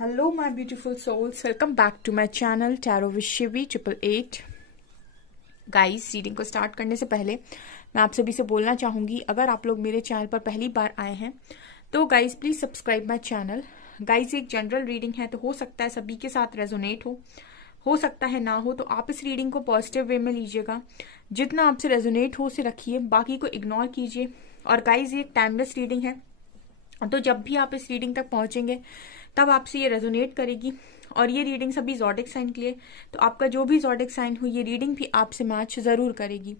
Hello my beautiful souls, welcome back to my channel Tarot with Shivi 888। Guys, reading को start करने से पहले मैं आप सभी से बोलना चाहूंगी, अगर आप लोग मेरे चैनल पर पहली बार आए हैं तो guys please subscribe my channel. Guys, एक जनरल रीडिंग है तो हो सकता है सभी के साथ रेजोनेट हो सकता है ना हो, तो आप इस रीडिंग को पॉजिटिव वे में लीजिएगा। जितना आपसे रेजोनेट हो उसे रखिए, बाकी को इग्नोर कीजिए। और गाइस, ये एक टाइमलेस रीडिंग है, तो जब भी आप इस रीडिंग तक पहुंचेंगे तब आपसे ये रेजोनेट करेगी। और ये रीडिंग सभी ज़ोडिक साइन के लिए, तो आपका जो भी ज़ोडिक साइन हो ये रीडिंग भी आपसे मैच जरूर करेगी।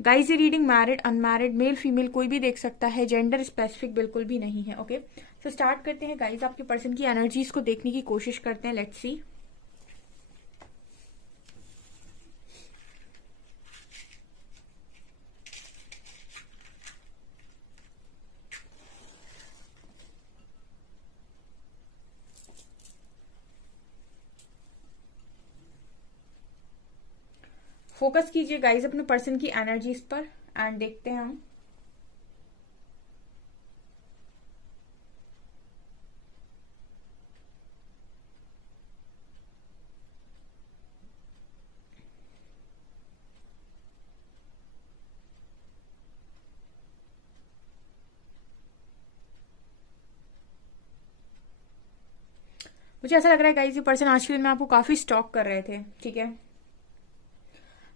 गाइस, ये reading married unmarried male female कोई भी देख सकता है, जेंडर स्पेसिफिक बिल्कुल भी नहीं है। ओके, तो स्टार्ट करते हैं गाइस। आपके पर्सन की एनर्जीज को देखने की कोशिश करते हैं। Let's see. फोकस कीजिए गाइस अपने पर्सन की एनर्जीज पर एंड देखते हैं हम। मुझे ऐसा लग रहा है गाइस, ये पर्सन आज के दिन में आपको काफी स्टॉक कर रहे थे। ठीक है,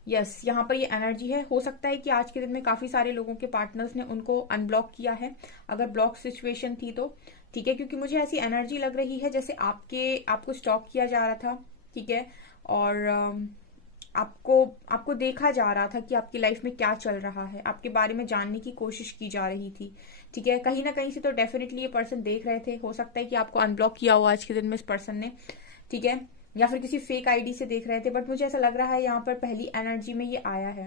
यस, यहाँ पर ये एनर्जी है। हो सकता है कि आज के दिन में काफी सारे लोगों के पार्टनर्स ने उनको अनब्लॉक किया है, अगर ब्लॉक सिचुएशन थी तो। ठीक है, क्योंकि मुझे ऐसी एनर्जी लग रही है जैसे आपको स्टॉक किया जा रहा था। ठीक है, और आपको आपको देखा जा रहा था कि आपकी लाइफ में क्या चल रहा है, आपके बारे में जानने की कोशिश की जा रही थी। ठीक है, कहीं ना कहीं से तो डेफिनेटली ये पर्सन देख रहे थे। हो सकता है कि आपको अनब्लॉक किया हो आज के दिन में इस पर्सन ने। ठीक है, या फिर किसी फेक आईडी से देख रहे थे, बट मुझे ऐसा लग रहा है यहाँ पर पहली एनर्जी में ये आया है।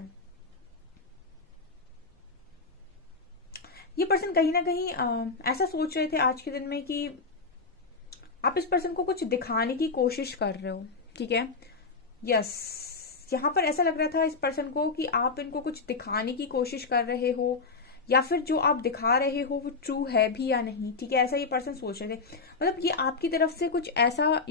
ये पर्सन कहीं ना कहीं ऐसा सोच रहे थे आज के दिन में कि आप इस पर्सन को कुछ दिखाने की कोशिश कर रहे हो। ठीक है, यस, यहाँ पर ऐसा लग रहा था इस पर्सन को कि आप इनको कुछ दिखाने की कोशिश कर रहे हो, या फिर जो आप दिखा रहे हो वो ट्रू है भी या नहीं। ठीक है, ऐसा ये पर्सन सोच रहे थे। मतलब ये आपकी तरफ से कुछ ऐसा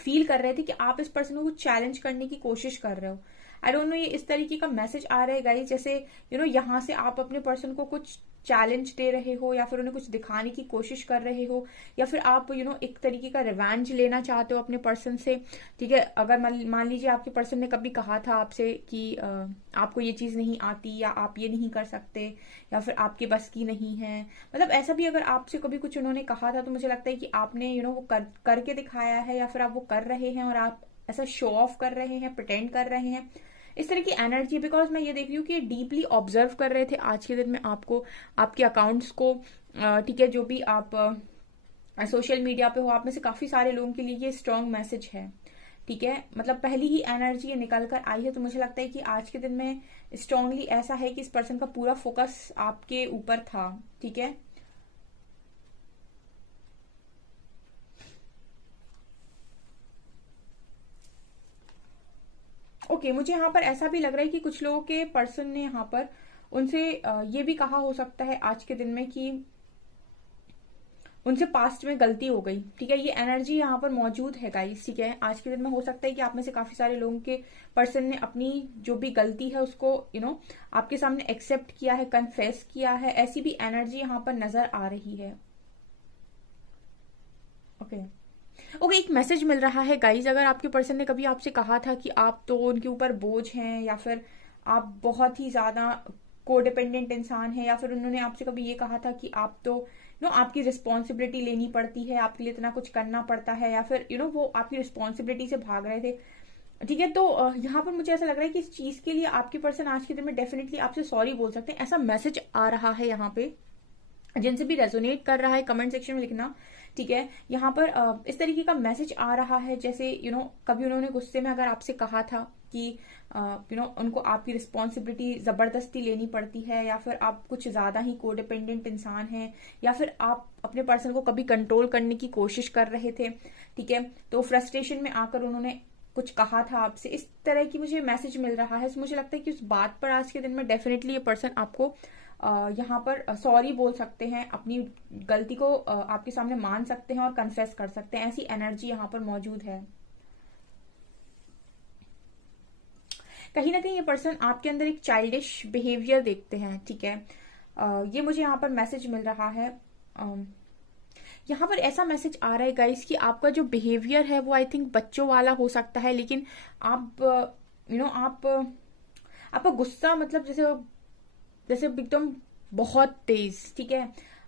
फील कर रहे थे कि आप इस पर्सन को कुछ चैलेंज करने की कोशिश कर रहे हो। आई डोंट नो, ये इस तरीके का मैसेज आ रहा है गाइस, जैसे यहाँ से आप अपने पर्सन को कुछ चैलेंज दे रहे हो, या फिर उन्हें कुछ दिखाने की कोशिश कर रहे हो, या फिर आप एक तरीके का रिवेंज लेना चाहते हो अपने पर्सन से। ठीक है, अगर मान लीजिए आपके पर्सन ने कभी कहा था आपसे कि आपको ये चीज नहीं आती, या आप ये नहीं कर सकते, या फिर आपके बस की नहीं है। मतलब ऐसा भी अगर आपसे कभी कुछ उन्होंने कहा था, तो मुझे लगता है कि आपने वो करके दिखाया है, या फिर आप वो कर रहे हैं और आप ऐसा शो ऑफ कर रहे हैं, प्रिटेंड कर रहे हैं। इस तरह की एनर्जी, बिकॉज मैं ये देख रही हूँ कि डीपली ऑब्जर्व कर रहे थे आज के दिन में आपको, आपके अकाउंट्स को। ठीक है, जो भी आप सोशल मीडिया पे हो, आप में से काफी सारे लोगों के लिए ये स्ट्रॉन्ग मैसेज है। ठीक है, मतलब पहली ही एनर्जी ये निकल कर आई है, तो मुझे लगता है कि आज के दिन में स्ट्रांगली ऐसा है कि इस पर्सन का पूरा फोकस आपके ऊपर था। ठीक है, ओके, मुझे यहाँ पर ऐसा भी लग रहा है कि कुछ लोगों के पर्सन ने यहाँ पर उनसे ये भी कहा हो सकता है आज के दिन में कि उनसे पास्ट में गलती हो गई। ठीक है, ये एनर्जी यहाँ पर मौजूद है गाइस। ठीक है, आज के दिन में हो सकता है कि आप में से काफी सारे लोगों के पर्सन ने अपनी जो भी गलती है उसको आपके सामने एक्सेप्ट किया है, कन्फेस किया है। ऐसी भी एनर्जी यहाँ पर नजर आ रही है। ओके, ओके, एक मैसेज मिल रहा है गाइज, अगर आपके पर्सन ने कभी आपसे कहा था कि आप तो उनके ऊपर बोझ हैं, या फिर आप बहुत ही ज्यादा कोडिपेंडेंट इंसान है, या फिर उन्होंने आपसे कभी ये कहा था कि आप तो आपकी रिस्पॉन्सिबिलिटी लेनी पड़ती है, आपके लिए इतना कुछ करना पड़ता है, या फिर वो आपकी रिस्पॉन्सिबिलिटी से भाग रहे थे। ठीक है, तो यहाँ पर मुझे ऐसा लग रहा है कि इस चीज के लिए आपके पर्सन आज के दिन में डेफिनेटली आपसे सॉरी बोल सकते हैं। ऐसा मैसेज आ रहा है यहाँ पे। जिनसे भी रेजोनेट कर रहा है कमेंट सेक्शन में लिखना। ठीक है, यहाँ पर इस तरीके का मैसेज आ रहा है जैसे कभी उन्होंने गुस्से में अगर आपसे कहा था कि उनको आपकी रिस्पॉन्सिबिलिटी जबरदस्ती लेनी पड़ती है, या फिर आप कुछ ज्यादा ही कोडिपेंडेंट इंसान हैं, या फिर आप अपने पर्सन को कभी कंट्रोल करने की कोशिश कर रहे थे। ठीक है, तो फ्रस्ट्रेशन में आकर उन्होंने कुछ कहा था आपसे, इस तरह की मुझे मैसेज मिल रहा है। मुझे लगता है कि उस बात पर आज के दिन में डेफिनेटली ये पर्सन आपको यहाँ पर सॉरी बोल सकते हैं, अपनी गलती को आपके सामने मान सकते हैं और कन्फेस कर सकते हैं। ऐसी एनर्जी यहाँ पर मौजूद है। कहीं ना कहीं ये पर्सन आपके अंदर एक चाइल्डिश बिहेवियर देखते हैं, ठीक है। ये मुझे यहाँ पर मैसेज मिल रहा है। यहाँ पर ऐसा मैसेज आ रहा है गाइस कि आपका जो बिहेवियर है वो आई थिंक बच्चों वाला हो सकता है, लेकिन आप आपका गुस्सा मतलब जैसे जैसे एकदम बहुत तेज, ठीक है।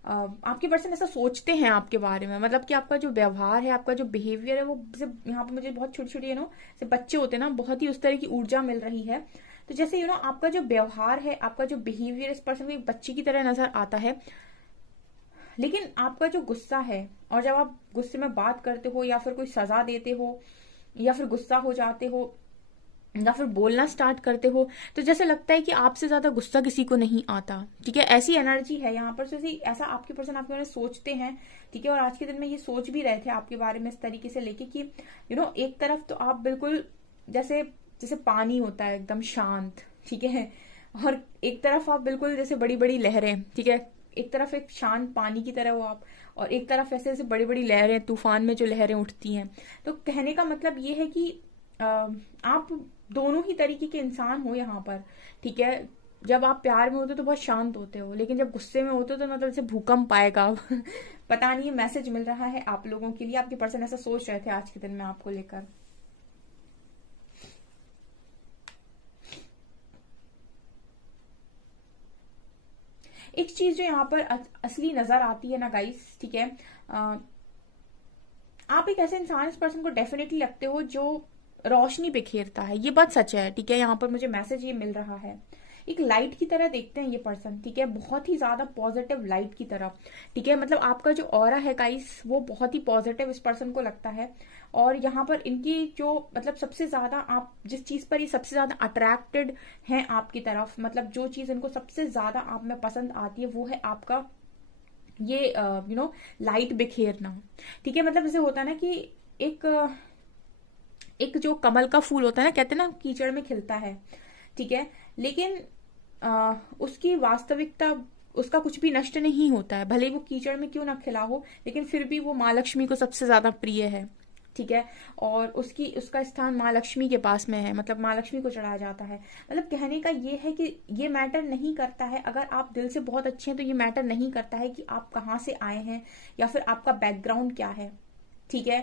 आपके पर्सन ऐसा सोचते हैं आपके बारे में, मतलब कि आपका जो व्यवहार है, आपका जो बिहेवियर है वो यहाँ पर मुझे बहुत छोटी छोटी जैसे बच्चे होते हैं ना, बहुत ही उस तरह की ऊर्जा मिल रही है। तो जैसे आपका जो व्यवहार है, आपका जो बिहेवियर इस पर्सन को एक बच्चे की तरह नजर आता है, लेकिन आपका जो गुस्सा है, और जब आप गुस्से में बात करते हो या फिर कोई सजा देते हो या फिर गुस्सा हो जाते हो या फिर बोलना स्टार्ट करते हो, तो जैसे लगता है कि आपसे ज्यादा गुस्सा किसी को नहीं आता, ठीक है। ऐसी एनर्जी है यहाँ पर। ऐसा आपके पर्सन आपके बारे में सोचते हैं, ठीक है। और आज के दिन में ये सोच भी रहे थे आपके बारे में इस तरीके से लेके कि एक तरफ तो आप बिल्कुल जैसे जैसे पानी होता है एकदम शांत, ठीक है, और एक तरफ आप बिल्कुल जैसे बड़ी बड़ी लहरें, ठीक है। एक तरफ एक शांत पानी की तरह हो आप, और एक तरफ ऐसे ऐसे बड़ी बड़ी लहरें, तूफान में जो लहरें उठती हैं। तो कहने का मतलब ये है कि आप दोनों ही तरीके के इंसान हो यहाँ पर, ठीक है। जब आप प्यार में होते हो तो बहुत शांत होते हो, लेकिन जब गुस्से में होते हो तो मतलब जैसे भूकंप आएगा। पता नहीं, मैसेज मिल रहा है आप लोगों के लिए। आपके पर्सन ऐसा सोच रहे थे आज के दिन में आपको लेकर। एक चीज जो यहाँ पर असली नजर आती है ना गाइस, ठीक है, आप एक ऐसे इंसान इस पर्सन को डेफिनेटली लगते हो जो रोशनी बिखेरता है। ये बात सच है, ठीक है। यहाँ पर मुझे मैसेज ये मिल रहा है, एक लाइट की तरह देखते हैं ये पर्सन, ठीक है, बहुत ही ज्यादा पॉजिटिव लाइट की तरह, ठीक है। मतलब आपका जो ऑरा है गाइस वो बहुत ही पॉजिटिव इस पर्सन को लगता है। और यहाँ पर इनकी जो मतलब सबसे ज्यादा आप जिस चीज पर ये सबसे ज्यादा अट्रैक्टेड हैं आपकी तरफ, मतलब जो चीज इनको सबसे ज्यादा आप में पसंद आती है वो है आपका ये लाइट बिखेरना, ठीक है। मतलब जैसे होता है ना कि एक जो कमल का फूल होता है ना, कहते हैं ना कीचड़ में खिलता है, ठीक है, लेकिन उसकी वास्तविकता, उसका कुछ भी नष्ट नहीं होता है, भले वो कीचड़ में क्यों ना खिला हो, लेकिन फिर भी वो माँ लक्ष्मी को सबसे ज्यादा प्रिय है, ठीक है। और उसका स्थान माँ लक्ष्मी के पास में है, मतलब माँ लक्ष्मी को चढ़ाया जाता है। मतलब कहने का ये है कि ये मैटर नहीं करता है, अगर आप दिल से बहुत अच्छे हैं तो ये मैटर नहीं करता है कि आप कहाँ से आए हैं या फिर आपका बैकग्राउंड क्या है, ठीक है।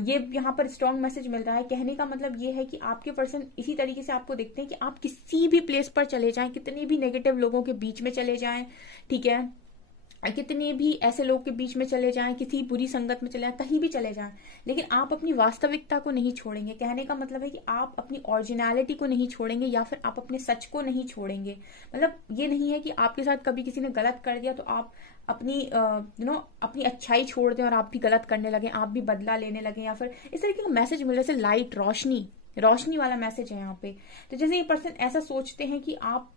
ये यहाँ पर स्ट्रॉन्ग मैसेज मिल रहा है। कहने का मतलब ये है कि आपके पर्सन इसी तरीके से आपको देखते हैं कि आप किसी भी प्लेस पर चले जाएं, कितने भी नेगेटिव लोगों के बीच में चले जाएं, ठीक है, कितने भी ऐसे लोग के बीच में चले जाएं, किसी बुरी संगत में चले जाएं, कहीं भी चले जाएं, लेकिन आप अपनी वास्तविकता को नहीं छोड़ेंगे। कहने का मतलब है कि आप अपनी ओरिजिनलिटी को नहीं छोड़ेंगे या फिर आप अपने सच को नहीं छोड़ेंगे। मतलब ये नहीं है कि आपके साथ कभी किसी ने गलत कर दिया तो आप अपनी अपनी अच्छाई छोड़ दें और आप भी गलत करने लगे, आप भी बदला लेने लगे, या फिर इस तरीके का मैसेज मिल रहा है। लाइट, रोशनी वाला मैसेज है यहाँ पे। तो जैसे ये पर्सन ऐसा सोचते हैं कि आप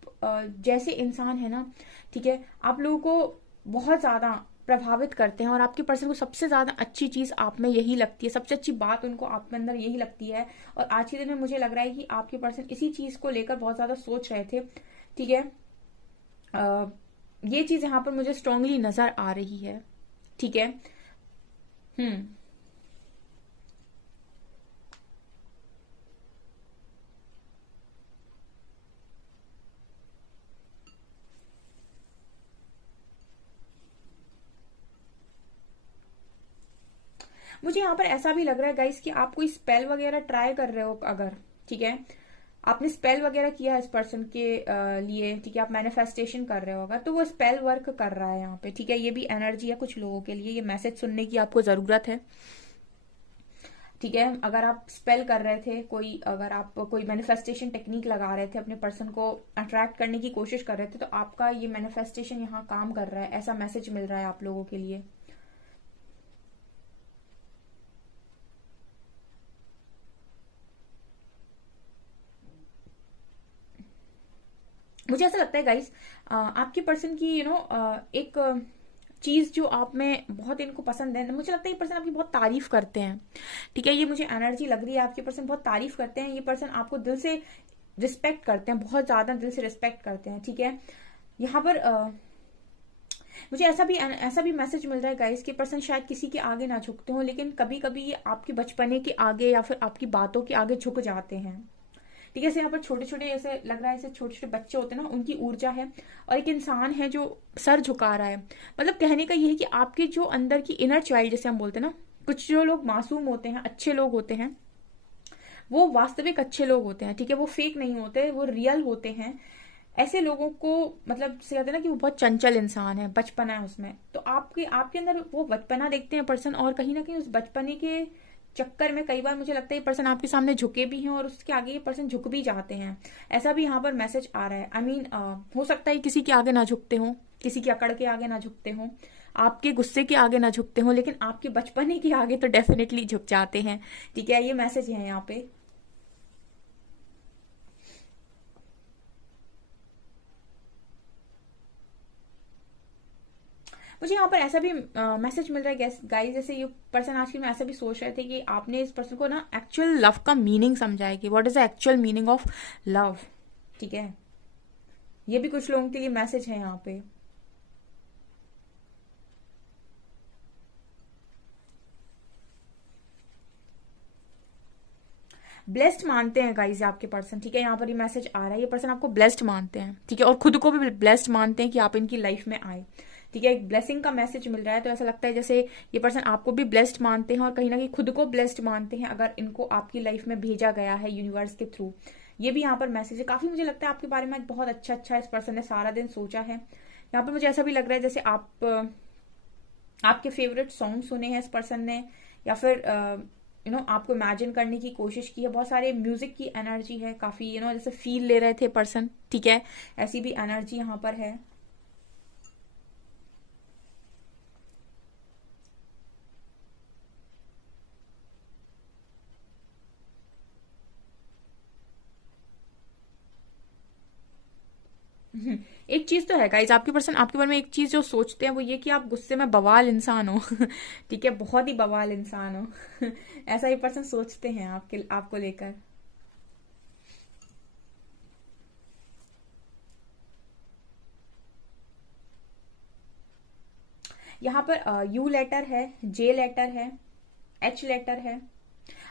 जैसे इंसान है ना, ठीक है, आप लोगों को बहुत ज्यादा प्रभावित करते हैं और आपके पर्सन को सबसे ज्यादा अच्छी चीज आप में यही लगती है, सबसे अच्छी बात उनको आप में अंदर यही लगती है। और आज के दिन में मुझे लग रहा है कि आपके पर्सन इसी चीज को लेकर बहुत ज्यादा सोच रहे थे, ठीक है। ये चीज यहाँ पर मुझे स्ट्रांगली नजर आ रही है, ठीक है। मुझे यहाँ पर ऐसा भी लग रहा है गाइस कि आप कोई स्पेल वगैरह ट्राई कर रहे हो अगर, ठीक है, आपने स्पेल वगैरह किया है इस पर्सन के लिए, ठीक है, आप मैनिफेस्टेशन कर रहे हो अगर, तो वो स्पेल वर्क कर रहा है यहाँ पे, ठीक है। ये भी एनर्जी है कुछ लोगों के लिए, ये मैसेज सुनने की आपको जरूरत है, ठीक है। अगर आप स्पेल कर रहे थे कोई, अगर आप कोई मैनिफेस्टेशन टेक्निक लगा रहे थे, अपने पर्सन को अट्रैक्ट करने की कोशिश कर रहे थे, तो आपका ये मैनिफेस्टेशन यहाँ काम कर रहा है, ऐसा मैसेज मिल रहा है आप लोगों के लिए। मुझे ऐसा लगता है गाइस आपके पर्सन की एक चीज जो आप में बहुत इनको पसंद है, मुझे लगता है ये पर्सन आपकी बहुत तारीफ करते हैं, ठीक है। ये मुझे एनर्जी लग रही है, आपके पर्सन बहुत तारीफ करते हैं, ये पर्सन आपको दिल से रिस्पेक्ट करते हैं, बहुत ज्यादा दिल से रिस्पेक्ट करते हैं, ठीक है। यहाँ पर मुझे ऐसा भी मैसेज मिल रहा है गाइस कि पर्सन शायद किसी के आगे ना झुकते हो, लेकिन कभी कभी ये आपके बचपने के आगे या फिर आपकी बातों के आगे झुक जाते हैं। ठीक है, ऐसे यहाँ पर छोटे छोटे, ऐसे लग रहा है ऐसे छोटे छोटे बच्चे होते हैं ना, उनकी ऊर्जा है, और एक इंसान है जो सर झुका रहा है। मतलब कहने का ये है कि आपके जो अंदर की इनर चाइल्ड, जैसे हम बोलते हैं ना, कुछ जो लोग मासूम होते हैं, अच्छे लोग होते हैं, वो वास्तविक अच्छे लोग होते हैं। ठीक है, वो फेक नहीं होते, वो रियल होते हैं। ऐसे लोगों को मतलब से कहते हैं ना कि वो बहुत चंचल इंसान है, बचपना है उसमें, तो आपके आपके अंदर वो बचपना देखते हैं पर्सन, और कहीं ना कहीं उस बचपने के चक्कर में कई बार मुझे लगता है ये पर्सन आपके सामने झुके भी हैं और उसके आगे ये पर्सन झुक भी जाते हैं। ऐसा भी यहाँ पर मैसेज आ रहा है। आई मीन हो सकता है किसी के आगे ना झुकते हो, किसी की अकड़ के आगे ना झुकते हो, आपके गुस्से के आगे ना झुकते हो, लेकिन आपके बचपने के आगे तो डेफिनेटली झुक जाते हैं। ठीक है, ये मैसेज है यहाँ पे। मुझे यहाँ पर ऐसा भी मैसेज मिल रहा है गाइस, जैसे ये पर्सन आज के में ऐसा भी सोच रहे थे कि आपने इस पर्सन को ना एक्चुअल लव का मीनिंग समझाया कि what is the actual meaning of love. ठीक है, ये भी कुछ लोगों के लिए मैसेज है यहाँ पे। ब्लेस्ड मानते हैं गाइस आपके पर्सन। ठीक है, यहाँ पर ये मैसेज आ रहा है, ये पर्सन आपको ब्लेस्ड मानते हैं। ठीक है, और खुद को भी ब्लेस्ड मानते हैं कि आप इनकी लाइफ में आए। ठीक है, एक ब्लेसिंग का मैसेज मिल रहा है, तो ऐसा लगता है जैसे ये पर्सन आपको भी ब्लेस्ड मानते हैं और कहीं ना कहीं खुद को ब्लेस्ड मानते हैं अगर इनको आपकी लाइफ में भेजा गया है यूनिवर्स के थ्रू। ये भी यहाँ पर मैसेज है। काफी मुझे लगता है आपके बारे में आज बहुत अच्छा अच्छा इस पर्सन ने सारा दिन सोचा है। यहाँ पर मुझे ऐसा भी लग रहा है जैसे आपके फेवरेट सॉन्ग सुने हैं इस पर्सन ने, या फिर आपको इमेजिन करने की कोशिश की है। बहुत सारे म्यूजिक की एनर्जी है, काफी जैसे फील ले रहे थे पर्सन। ठीक है, ऐसी भी एनर्जी यहाँ पर है। एक चीज तो है गाइज, आपके पर्सन आपके बारे में एक चीज जो सोचते हैं वो ये कि आप गुस्से में बवाल इंसान हो। ठीक है, बहुत ही बवाल इंसान हो। ऐसा ही पर्सन सोचते हैं आपको लेकर। यहाँ पर यू लेटर है, जे लेटर है, एच लेटर है।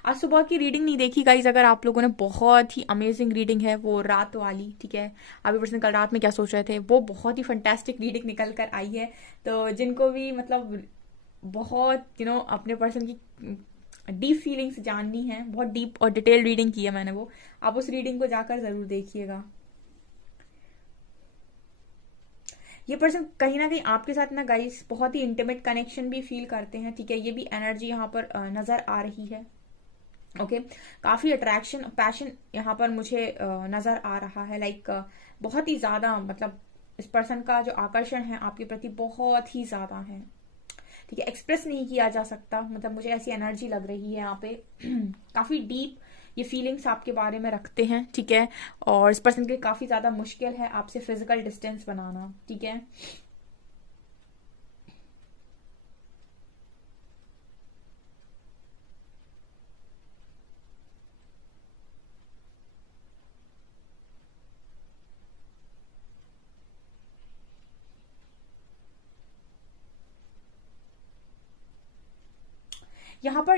आज सुबह की रीडिंग नहीं देखी गाइज अगर आप लोगों ने, बहुत ही अमेजिंग रीडिंग है वो रात वाली। ठीक है, अभी पर्सन कल रात में क्या सोच रहे थे, वो बहुत ही फंटेस्टिक रीडिंग निकल कर आई है। तो जिनको भी मतलब बहुत अपने पर्सन की डीप फीलिंग्स जाननी है, बहुत डीप और डिटेल रीडिंग की है मैंने, वो आप उस रीडिंग को जाकर जरूर देखिएगा। ये पर्सन कहीं ना कहीं आपके साथ ना गाइस बहुत ही इंटीमेट कनेक्शन भी फील करते हैं। ठीक है, ये भी एनर्जी यहाँ पर नजर आ रही है। ओके, काफी अट्रैक्शन पैशन यहाँ पर मुझे नजर आ रहा है। लाइक बहुत ही ज्यादा, मतलब इस पर्सन का जो आकर्षण है आपके प्रति बहुत ही ज्यादा है। ठीक है, एक्सप्रेस नहीं किया जा सकता, मतलब मुझे ऐसी एनर्जी लग रही है यहाँ पे। काफी डीप ये फीलिंग्स आपके बारे में रखते हैं। ठीक है, और इस पर्सन के लिए काफी ज्यादा मुश्किल है आपसे फिजिकल डिस्टेंस बनाना। ठीक है, यहाँ पर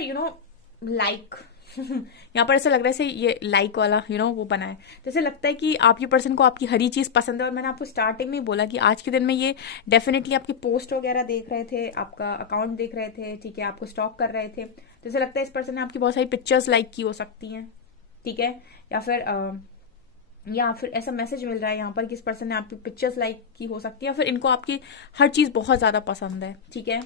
लाइक यहाँ पर ऐसा लग रहा है जैसे ये लाइक वाला वो बना है, जैसे लगता है कि आपके पर्सन को आपकी हरी चीज पसंद है। और मैंने आपको स्टार्टिंग में ही बोला कि आज के दिन में ये डेफिनेटली आपकी पोस्ट वगैरह देख रहे थे, आपका अकाउंट देख रहे थे। ठीक है, आपको स्टॉक कर रहे थे, जैसे लगता है इस पर्सन ने आपकी बहुत सारी पिक्चर्स लाइक की हो सकती हैं। ठीक है, या फिर ऐसा मैसेज मिल रहा है यहाँ पर कि इस पर्सन ने आपकी पिक्चर्स लाइक की हो सकती है, या फिर इनको आपकी हर चीज बहुत ज्यादा पसंद है। ठीक है,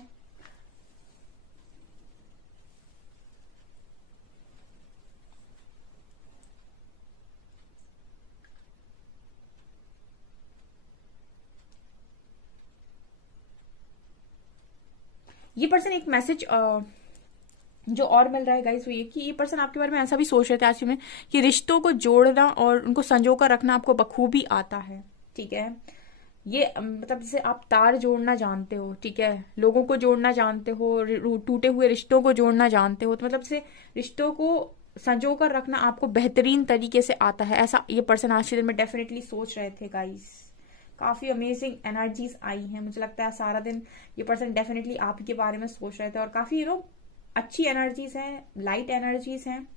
ये पर्सन एक मैसेज जो और मिल रहा है गाइस वो ये कि ये पर्सन आपके बारे में ऐसा भी सोच रहे थे आज में कि रिश्तों को जोड़ना और उनको संजो कर रखना आपको बखूबी आता है। ठीक है, ये मतलब जैसे आप तार जोड़ना जानते हो। ठीक है, लोगों को जोड़ना जानते हो, टूटे हुए रिश्तों को जोड़ना जानते हो, तो मतलब जैसे रिश्तों को संजो कर रखना आपको बेहतरीन तरीके से आता है। ऐसा ये पर्सन आज के दिन में डेफिनेटली सोच रहे थे गाइस। काफी अमेजिंग एनर्जीज आई हैं। मुझे लगता है सारा दिन ये पर्सन डेफिनेटली आप ही के बारे में सोच रहे थे, और काफी अच्छी एनर्जीज हैं, लाइट एनर्जीज हैं।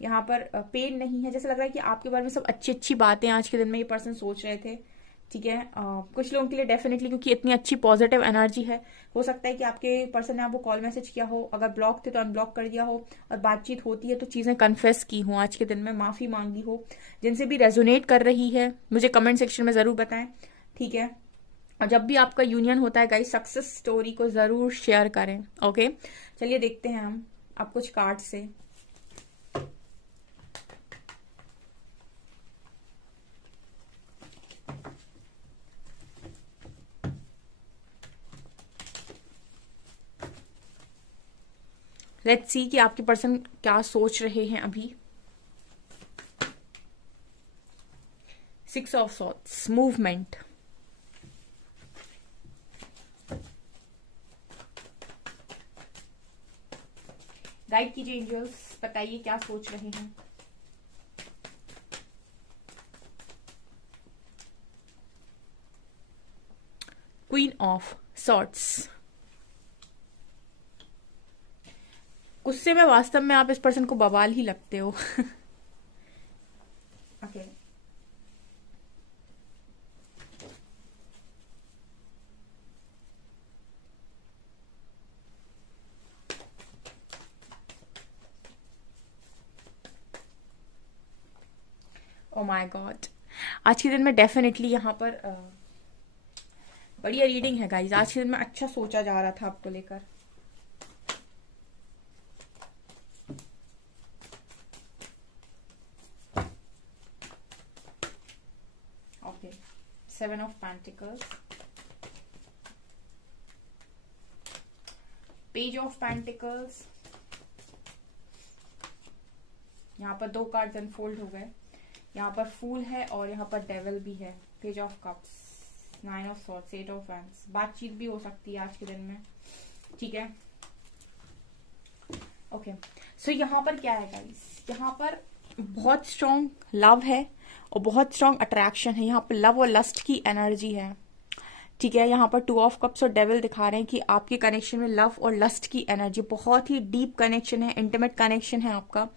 यहाँ पर पेन नहीं है, जैसे लग रहा है कि आपके बारे में सब अच्छी अच्छी बातें आज के दिन में ये पर्सन सोच रहे थे। ठीक है, कुछ लोगों के लिए डेफिनेटली, क्योंकि इतनी अच्छी पॉजिटिव एनर्जी है, हो सकता है कि आपके पर्सन ने आपको कॉल मैसेज किया हो, अगर ब्लॉक थे तो अनब्लॉक कर दिया हो, और बातचीत होती है तो चीजें कन्फेस की हो आज के दिन में, माफी मांगी हो। जिनसे भी रेजोनेट कर रही है मुझे कमेंट सेक्शन में जरूर बताएं। ठीक है, और जब भी आपका यूनियन होता है गाइस, सक्सेस स्टोरी को जरूर शेयर करें। ओके, चलिए देखते हैं हम आप कुछ कार्ड से। लेट्स सी कि आपके पर्सन क्या सोच रहे हैं अभी। 6 ऑफ सॉर्ड्स, मूवमेंट। गाइड कीजिए एंजल्स, बताइए क्या सोच रहे हैं। Queen of swords. गुस्से में वास्तव में आप इस पर्सन को बवाल ही लगते हो। ओके, ओ माय गॉड, आज के दिन में डेफिनेटली यहाँ पर बढ़िया रीडिंग है गाइज। आज के दिन में अच्छा सोचा जा रहा था आपको लेकर। Okay, 7 of pentacles, page of pentacles. यहाँ पर 2 कार्ड्स अनफोल्ड हो गए। यहाँ पर फूल है और यहाँ पर डेविल भी है। Page of cups, 9 of swords, 8 of wands. बातचीत भी हो सकती है आज के दिन में। ठीक है, ओके। सो यहाँ पर क्या है गाइस, यहाँ पर बहुत स्ट्रॉन्ग लव है और बहुत स्ट्रॉन्ग अट्रैक्शन है। यहाँ पर लव और लस्ट की एनर्जी है। ठीक है, यहाँ पर 2 ऑफ कप्स और डेविल दिखा रहे हैं कि आपके कनेक्शन में लव और लस्ट की एनर्जी, बहुत ही डीप कनेक्शन है, इंटीमेट कनेक्शन है आपका।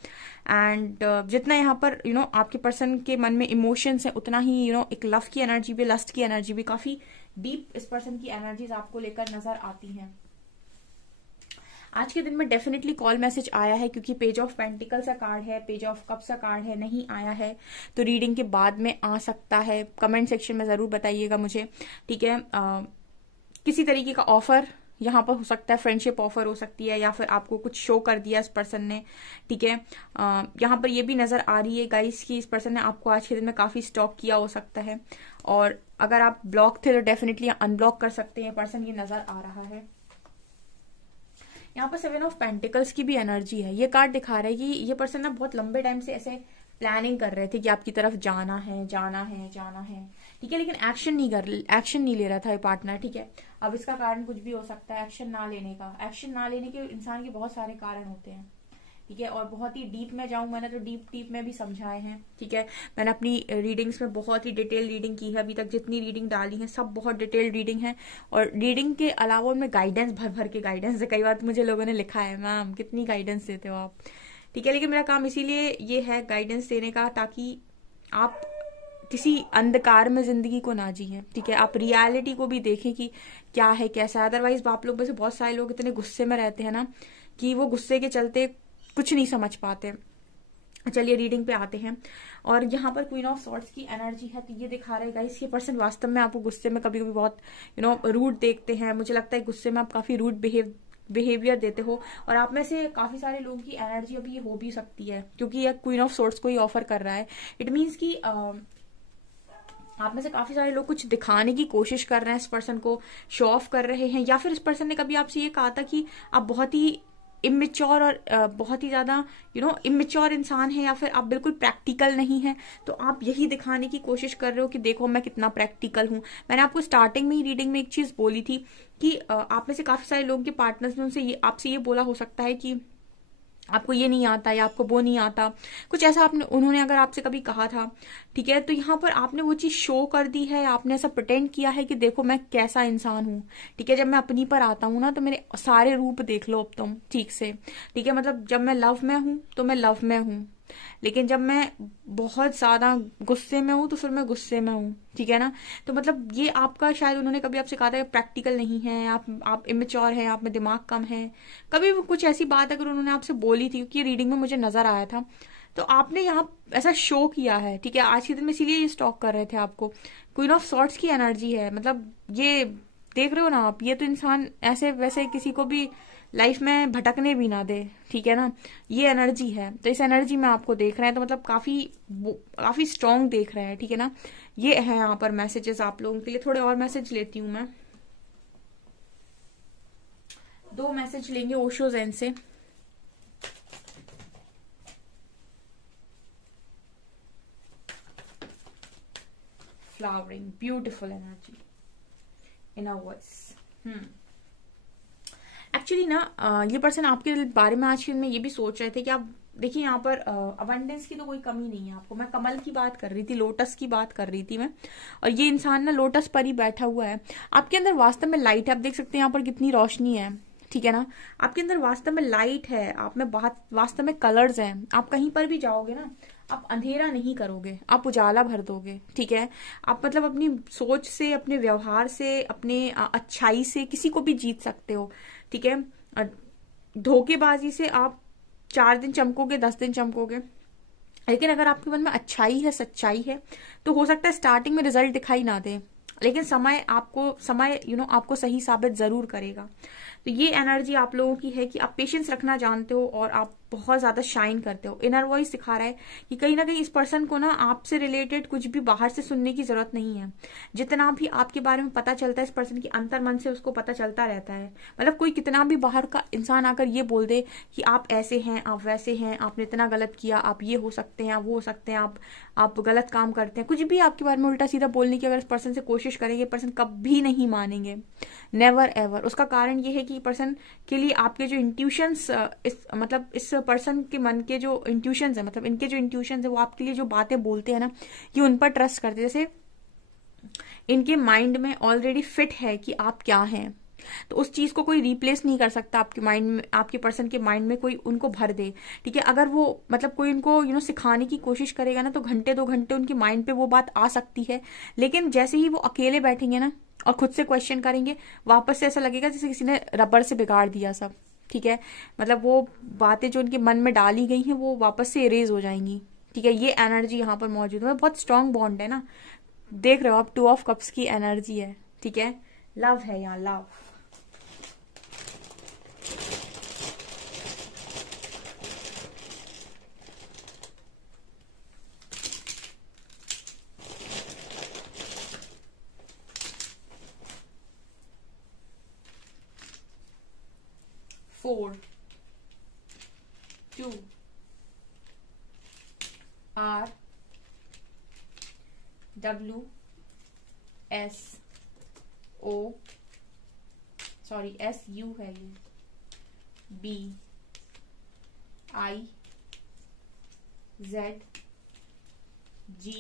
एंड जितना यहाँ पर आपके पर्सन के मन में इमोशंस है, उतना ही एक लव की एनर्जी भी, लस्ट की एनर्जी भी, काफी डीप इस पर्सन की एनर्जीज आपको लेकर नजर आती हैं। आज के दिन में डेफिनेटली कॉल मैसेज आया है, क्योंकि पेज ऑफ पेंटिकल्स का कार्ड है, पेज ऑफ कप्स का कार्ड है। नहीं आया है तो रीडिंग के बाद में आ सकता है। कमेंट सेक्शन में जरूर बताइएगा मुझे। ठीक है, किसी तरीके का ऑफर यहाँ पर हो सकता है, फ्रेंडशिप ऑफर हो सकती है, या फिर आपको कुछ शो कर दिया इस पर्सन ने। ठीक है, यहाँ पर ये भी नजर आ रही है गाइस कि इस पर्सन ने आपको आज के दिन में काफी स्टॉक किया हो सकता है, और अगर आप ब्लॉक थे तो डेफिनेटली अनब्लॉक कर सकते हैं पर्सन, ये नजर आ रहा है। यहाँ पर 7 ऑफ पेंटिकल्स की भी एनर्जी है। ये कार्ड दिखा रहा है कि ये पर्सन ना बहुत लंबे टाइम से ऐसे प्लानिंग कर रहे थे कि आपकी तरफ जाना है, जाना है, जाना है। ठीक है, लेकिन एक्शन नहीं ले रहा था ये पार्टनर। ठीक है, अब इसका कारण कुछ भी हो सकता है, एक्शन ना लेने का। एक्शन ना लेने के इंसान के बहुत सारे कारण होते हैं। ठीक है, और बहुत ही डीप में जाऊं, मैंने तो डीप में भी समझाए हैं। ठीक है, मैंने अपनी रीडिंग्स में बहुत ही डिटेल रीडिंग की है। अभी तक जितनी रीडिंग डाली है सब बहुत डिटेल रीडिंग है, और रीडिंग के अलावा उनमें गाइडेंस, भर के गाइडेंस है। कई बार मुझे लोगों ने लिखा है, मैम कितनी गाइडेंस देते हो आप। ठीक है, लेकिन मेरा काम इसीलिए ये है गाइडेंस देने का, ताकि आप किसी अंधकार में जिंदगी को ना जिए। ठीक है, आप रियलिटी को भी देखें कि क्या है, कैसा है। अदरवाइज आप लोग में से बहुत सारे लोग इतने गुस्से में रहते हैं ना कि वो गुस्से के चलते कुछ नहीं समझ पाते। चलिए रीडिंग पे आते हैं, और यहाँ पर क्वीन ऑफ सॉर्ड्स की एनर्जी है। तो ये दिखा रहे गाइस, ये पर्सन वास्तव में आपको गुस्से में कभी कभी बहुत रूड देखते हैं। मुझे लगता है गुस्से में आप काफी रूड बिहेवियर देते हो, और आप में से काफी सारे लोगों की एनर्जी अभी ये हो भी सकती है, क्योंकि ये क्वीन ऑफ सॉर्ड्स को ही ऑफर कर रहा है। इट मीन्स कि आप में से काफी सारे लोग कुछ दिखाने की कोशिश कर रहे हैं, इस पर्सन को शो ऑफ कर रहे हैं, या फिर इस पर्सन ने कभी आपसे ये कहा था कि आप बहुत ही इमेच्योर और बहुत ही ज्यादा इमेच्योर इंसान है, या फिर आप बिल्कुल प्रैक्टिकल नहीं है। तो आप यही दिखाने की कोशिश कर रहे हो कि देखो मैं कितना प्रैक्टिकल हूं। मैंने आपको स्टार्टिंग में ही रीडिंग में एक चीज बोली थी कि आप में से काफी सारे लोगों के पार्टनर्स ने आपसे ये बोला हो सकता है कि आपको ये नहीं आता या आपको वो नहीं आता, कुछ ऐसा आपने उन्होंने अगर आपसे कभी कहा था, ठीक है, तो यहाँ पर आपने वो चीज शो कर दी है, आपने ऐसा प्रिटेंड किया है कि देखो मैं कैसा इंसान हूँ, ठीक है। जब मैं अपनी पर आता हूँ ना तो मेरे सारे रूप देख लो अब तुम ठीक से, ठीक है। मतलब जब मैं लव में हूँ तो मैं लव में हूँ, लेकिन जब मैं बहुत ज्यादा गुस्से में हूँ तो फिर मैं गुस्से में हूँ, ठीक है ना। तो मतलब ये आपका शायद उन्होंने कभी आपसे कहा था कि प्रैक्टिकल नहीं है, आप इमेच्योर हैं, आप में दिमाग कम है, कभी भी कुछ ऐसी बात अगर उन्होंने आपसे बोली थी, क्योंकि रीडिंग में मुझे नजर आया था, तो आपने यहाँ ऐसा शो किया है, ठीक है। आज के दिन में इसीलिए ये स्टॉक कर रहे थे आपको। क्वीन ऑफ सॉर्ट्स की एनर्जी है, मतलब ये देख रहे हो ना आप, ये तो इंसान ऐसे वैसे किसी को भी लाइफ में भटकने भी ना दे, ठीक है ना। ये एनर्जी है, तो इस एनर्जी में आपको देख रहे हैं, तो मतलब काफी काफी स्ट्रांग देख रहे हैं, ठीक है ना। ये है यहाँ पर मैसेजेस आप लोगों के लिए। थोड़े और मैसेज लेती हूँ मैं, 2 मैसेज लेंगे ओशो ज़ेन से। Flowering beautiful energy in a voice. Actually ना ये पर्सन आपके बारे में आज में ये भी सोच रहे थे कि आप देखिए यहाँ पर अबंडेंस की तो कोई कमी नहीं है आपको। मैं कमल की बात कर रही थी, लोटस की बात कर रही थी मैं, और ये इंसान ना लोटस पर ही बैठा हुआ है। आपके अंदर वास्तव में लाइट है, आप देख सकते हैं यहाँ पर कितनी रोशनी है, ठीक है ना। आपके अंदर वास्तव में लाइट है, आप में वास्तव में कलर्स हैं। आप कहीं पर भी जाओगे ना, आप अंधेरा नहीं करोगे, आप उजाला भर दोगे, ठीक है। आप मतलब अपनी सोच से, अपने व्यवहार से, अपने अच्छाई से किसी को भी जीत सकते हो, ठीक है। धोखेबाजी से आप 4 दिन चमकोगे, 10 दिन चमकोगे, लेकिन अगर आपके मन में अच्छाई है, सच्चाई है, तो हो सकता है स्टार्टिंग में रिजल्ट दिखाई ना दे, लेकिन समय आपको सही साबित जरूर करेगा। तो ये एनर्जी आप लोगों की है कि आप पेशेंस रखना जानते हो और आप बहुत ज्यादा शाइन करते हो। इनर वॉइस सिखा रहा है कि कहीं ना कहीं इस पर्सन को ना आपसे रिलेटेड कुछ भी बाहर से सुनने की जरूरत नहीं है। जितना भी आपके बारे में पता चलता है इस पर्सन की अंतर मन से उसको पता चलता रहता है। मतलब कोई कितना भी बाहर का इंसान आकर ये बोल दे कि आप ऐसे हैं, आप वैसे हैं, आपने इतना गलत किया, आप ये हो सकते हैं, आप वो हो सकते हैं, आप गलत काम करते हैं, कुछ भी आपके बारे में उल्टा सीधा बोलने की अगर इस पर्सन से कोशिश करेंगे, पर्सन कभी नहीं मानेंगे, नेवर एवर। उसका कारण ये है कि पर्सन के लिए आपके जो इंट्यूशंस, इस पर्सन के मन के जो इंट्यूशंस है, मतलब इनके जो इंट्यूशंस है, वो आपके लिए जो बातें बोलते हैं ना, ये उन पर ट्रस्ट करते हैं। जैसे इनके माइंड में ऑलरेडी फिट है कि आप क्या हैं, तो उस चीज को कोई रिप्लेस नहीं कर सकता आपके माइंड में, आपके पर्सन के माइंड में कोई उनको भर दे, ठीक है। अगर वो मतलब कोई उनको सिखाने की कोशिश करेगा ना, तो घंटे 2 घंटे उनके माइंड पे वो बात आ सकती है, लेकिन जैसे ही वो अकेले बैठेंगे ना और खुद से क्वेश्चन करेंगे, वापस से ऐसा लगेगा जैसे किसी ने रबर से बिगाड़ दिया सब, ठीक है। मतलब वो बातें जो उनके मन में डाली गई हैं वो वापस से इरेज हो जाएंगी, ठीक है। ये एनर्जी यहाँ पर मौजूद है, बहुत स्ट्रांग बॉन्ड है ना, देख रहे हो आप, 2 ऑफ कप्स की एनर्जी है, ठीक है। लव है यहाँ, love. Four, 2 R W S O sorry S U है ये, B I Z G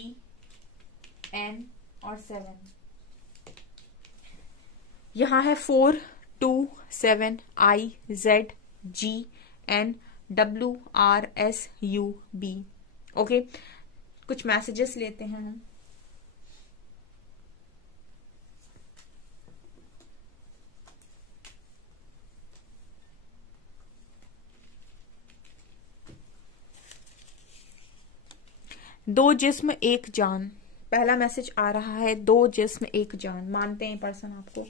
N और 7। यहाँ है 4 2 7 I Z G N W R S U B। Okay, कुछ मैसेजेस लेते हैं हम। दो जिस्म एक जान, पहला मैसेज आ रहा है, 2 जिस्म एक जान। मानते हैं पर्सन आपको,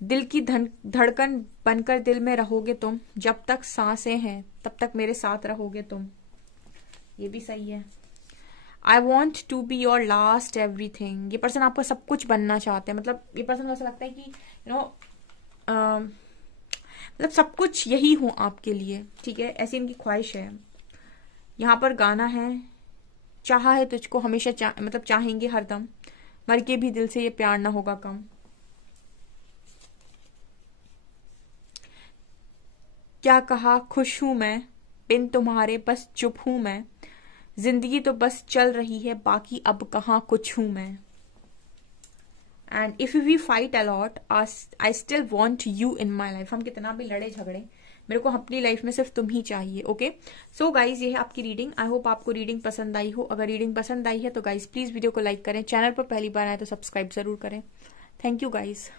दिल की धड़कन बनकर दिल में रहोगे तुम, जब तक सांसें हैं तब तक मेरे साथ रहोगे तुम। ये भी सही है। I want to be your last everything, ये पर्सन आपका सब कुछ बनना चाहते हैं। मतलब ये पर्सन को ऐसा लगता है कि मतलब सब कुछ यही हूं आपके लिए, ठीक है, ऐसी इनकी ख्वाहिश है। यहाँ पर गाना है, चाहा है तुझको हमेशा मतलब चाहेंगे हरदम, मर के भी दिल से ये प्यार ना होगा कम। क्या कहा खुश हूं मैं, बिन तुम्हारे बस चुप हूं मैं, जिंदगी तो बस चल रही है बाकी अब कहाँ कुछ हूं मैं। And if we fight a lot I still want you in my life. हम कितना भी लड़े झगड़े, मेरे को अपनी लाइफ में सिर्फ तुम ही चाहिए। ओके सो गाइज, ये है आपकी रीडिंग। आई होप आपको रीडिंग पसंद आई हो। अगर रीडिंग पसंद आई है तो गाइज प्लीज वीडियो को लाइक करें, चैनल पर पहली बार आए तो सब्सक्राइब जरूर करें। Thank you guys.